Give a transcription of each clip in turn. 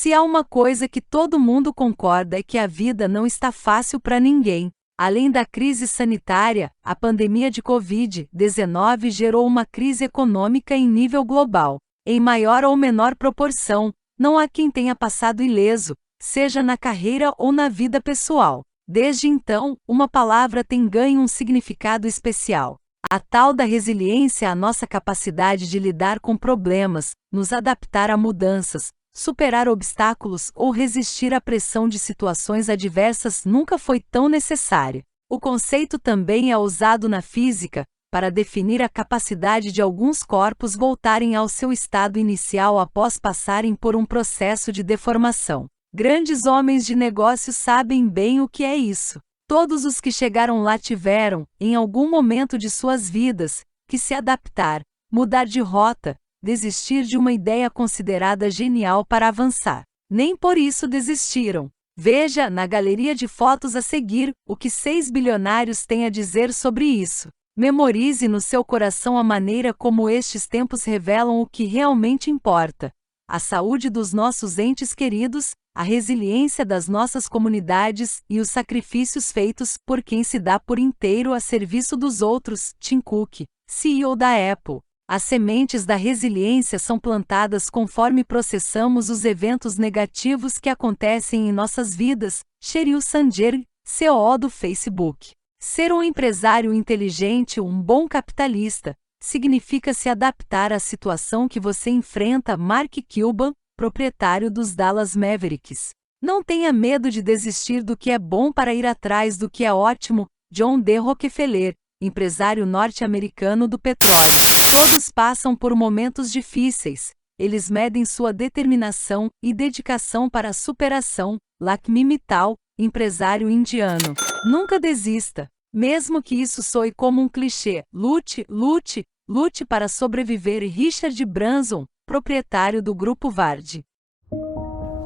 Se há uma coisa que todo mundo concorda é que a vida não está fácil para ninguém. Além da crise sanitária, a pandemia de Covid-19 gerou uma crise econômica em nível global. Em maior ou menor proporção, não há quem tenha passado ileso, seja na carreira ou na vida pessoal. Desde então, uma palavra tem ganho um significado especial. A tal da resiliência, a nossa capacidade de lidar com problemas, nos adaptar a mudanças, superar obstáculos ou resistir à pressão de situações adversas nunca foi tão necessária. O conceito também é usado na física, para definir a capacidade de alguns corpos voltarem ao seu estado inicial após passarem por um processo de deformação. Grandes homens de negócios sabem bem o que é isso. Todos os que chegaram lá tiveram, em algum momento de suas vidas, que se adaptar, mudar de rota, desistir de uma ideia considerada genial para avançar. Nem por isso desistiram. Veja, na galeria de fotos a seguir, o que 6 bilionários têm a dizer sobre isso. Memorize no seu coração a maneira como estes tempos revelam o que realmente importa: a saúde dos nossos entes queridos, a resiliência das nossas comunidades e os sacrifícios feitos por quem se dá por inteiro a serviço dos outros. Tim Cook, CEO da Apple. As sementes da resiliência são plantadas conforme processamos os eventos negativos que acontecem em nossas vidas. Sheryl Sandberg, CEO do Facebook. Ser um empresário inteligente, um bom capitalista, significa se adaptar à situação que você enfrenta. Mark Cuban, proprietário dos Dallas Mavericks. Não tenha medo de desistir do que é bom para ir atrás do que é ótimo. John D. Rockefeller, empresário norte-americano do petróleo. Todos passam por momentos difíceis. Eles medem sua determinação e dedicação para a superação. Lakshmi Mittal, empresário indiano. Nunca desista. Mesmo que isso soe como um clichê. Lute, lute, lute para sobreviver. Richard Branson, proprietário do Grupo Vard.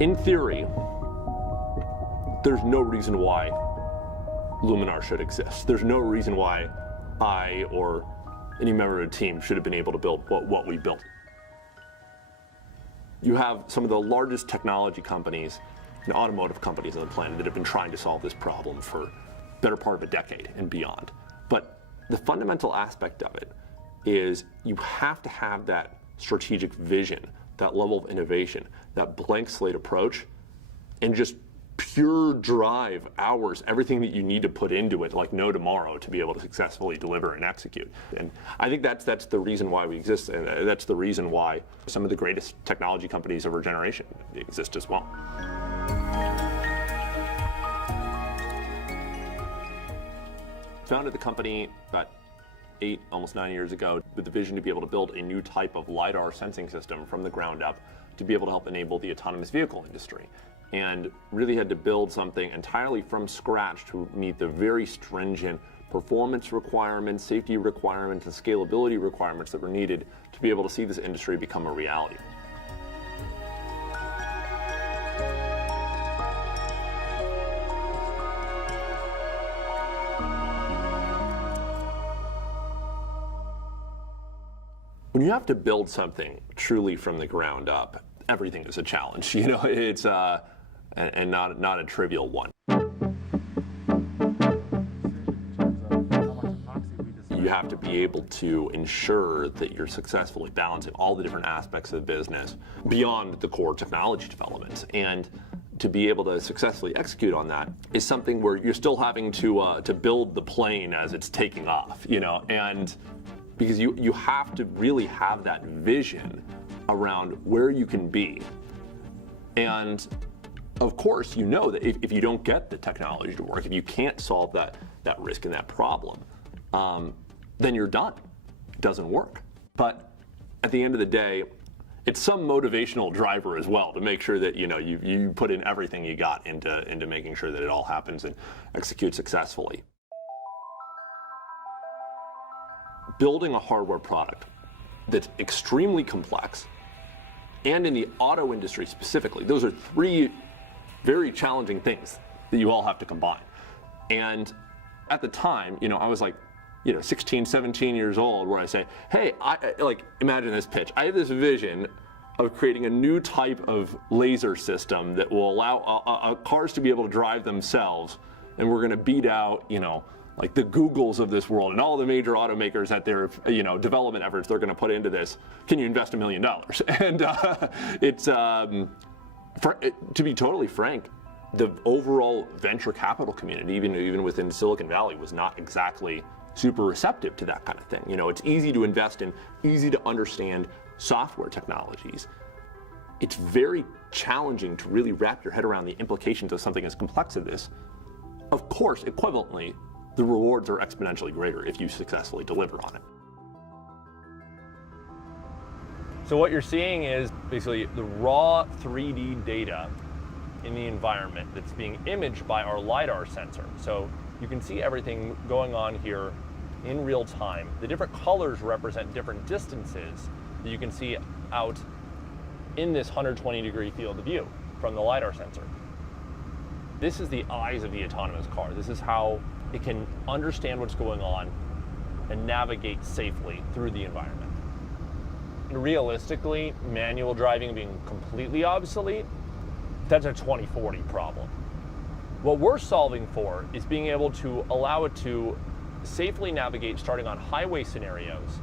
In theory, there's no reason why Luminar should exist. There's no reason why I or any member of the team should have been able to build what we built. You have some of the largest technology companies and automotive companies on the planet that have been trying to solve this problem for better part of a decade and beyond. But the fundamental aspect of it is you have to have that strategic vision, that level of innovation, that blank slate approach, and just pure drive, hours, everything that you need to put into it like no tomorrow to be able to successfully deliver and execute. And I think that's the reason why we exist, and that's the reason why some of the greatest technology companies of our generation exist as well. Founded the company about 8, almost 9 years ago with the vision to be able to build a new type of LiDAR sensing system from the ground up to be able to help enable the autonomous vehicle industry. And really had to build something entirely from scratch to meet the very stringent performance requirements, safety requirements, and scalability requirements that were needed to be able to see this industry become a reality. When you have to build something truly from the ground up, everything is a challenge. You know, it's and not a trivial one. You have to be able to ensure that you're successfully balancing all the different aspects of the business beyond the core technology developments. And to be able to successfully execute on that is something where you're still having to build the plane as it's taking off, you know, and because you have to really have that vision around where you can be. And of course, you know that if you don't get the technology to work, if you can't solve that risk and that problem, then you're done. It doesn't work. But at the end of the day, it's some motivational driver as well to make sure that you put in everything you got into making sure that it all happens and executes successfully. Building a hardware product that's extremely complex, and in the auto industry specifically, those are 3 very challenging things that you all have to combine. And at the time, I was like, 16, 17 years old, where I say, hey, imagine this pitch. I have this vision of creating a new type of laser system that will allow cars to be able to drive themselves, and we're going to beat out, like the Googles of this world and all the major automakers at their, development efforts they're going to put into this. Can you invest $1 million? And it's, to be totally frank, the overall venture capital community, even within Silicon Valley, was not exactly super receptive to that kind of thing. It's easy to invest in, easy to understand software technologies. It's very challenging to really wrap your head around the implications of something as complex as this. Of course, equivalently, the rewards are exponentially greater if you successfully deliver on it. So what you're seeing is basically the raw 3D data in the environment that's being imaged by our LiDAR sensor. So you can see everything going on here in real time. The different colors represent different distances that you can see out in this 120-degree field of view from the LiDAR sensor. This is the eyes of the autonomous car. This is how it can understand what's going on and navigate safely through the environment. And realistically, manual driving being completely obsolete, that's a 2040 problem. What we're solving for is being able to allow it to safely navigate starting on highway scenarios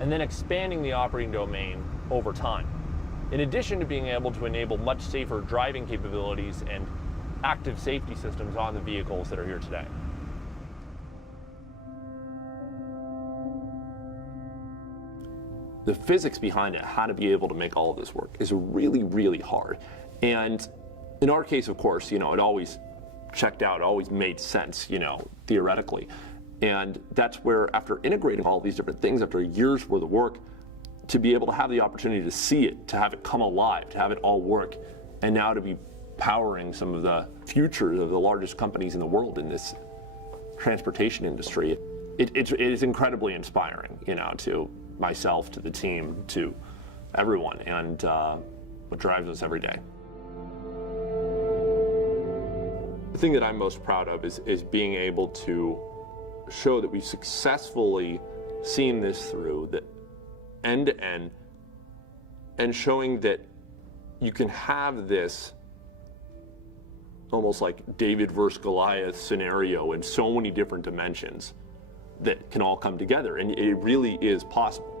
and then expanding the operating domain over time. In addition to being able to enable much safer driving capabilities and active safety systems on the vehicles that are here today. The physics behind it, how to be able to make all of this work, is really, really hard. And in our case, of course, it always checked out, it always made sense, theoretically. And that's where, after integrating all these different things, after years worth of work, to be able to have the opportunity to see it, to have it come alive, to have it all work, and now to be powering some of the futures of the largest companies in the world in this transportation industry, it is incredibly inspiring, to myself, to the team, to everyone, and what drives us every day. The thing that I'm most proud of is being able to show that we've successfully seen this through, that end to end, and showing that you can have this almost like David versus Goliath scenario in so many different dimensions that can all come together, and it really is possible.